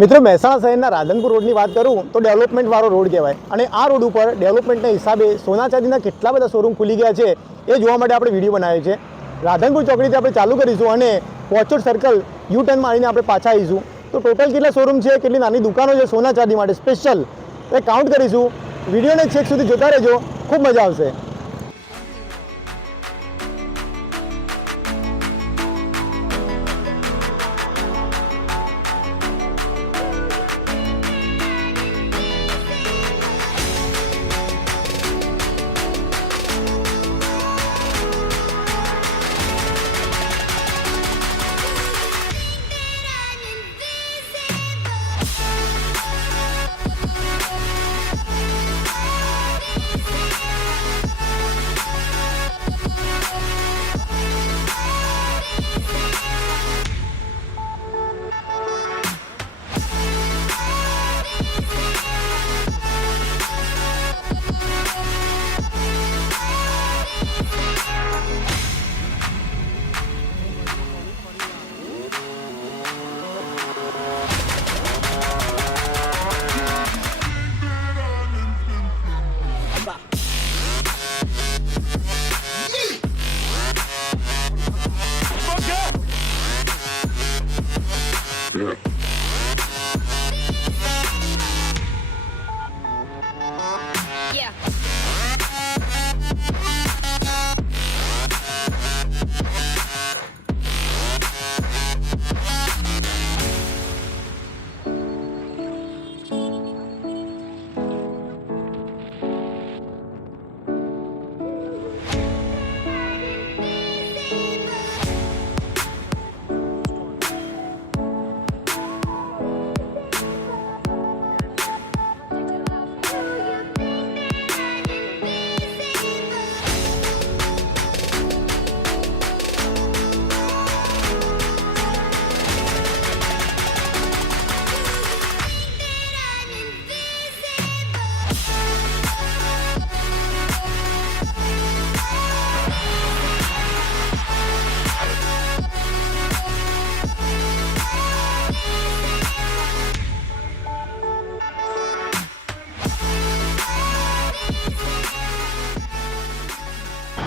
મિત્રો મહેસાણા શહેરના રાધનપુર રોડની વાત કરું તો ડેવલપમેન્ટવાળો રોડ કહેવાય અને આ રોડ ઉપર ડેવલપમેન્ટના હિસાબે સોના ચાંદીના કેટલા બધા શોરૂમ ખુલી ગયા છે એ જોવા માટે આપણે વિડીયો બનાવ્યો છે। રાધનપુર ચોકડીથી આપણે ચાલુ કરીશું અને પોચોડ સર્કલ યુ ટર્ન મારીને આપણે પાછા આવીશું। તો ટોટલ કેટલા શોરૂમ છે, કેટલી નાની દુકાનો છે સોના ચાંદી માટે સ્પેશિયલ એ કાઉન્ટ કરીશું। વિડીયોને છેક સુધી જોતા રહેજો, ખૂબ મજા આવશે।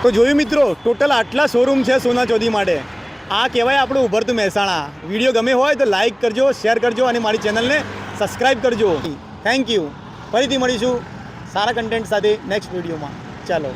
તો જોયું મિત્રો, ટોટલ આટલા શોરૂમ છે સોના ચાંદી માટે। આ કહેવાય આપણું ઉભરતું મહેસાણા। વિડીયો ગમે હોય તો લાઇક કરજો, શેર કરજો અને મારી ચેનલને સબસ્ક્રાઈબ કરજો। Thank you. ફરીથી મળીશું સારા કન્ટેન્ટ સાથે નેક્સ્ટ વિડીયોમાં। ચાલો।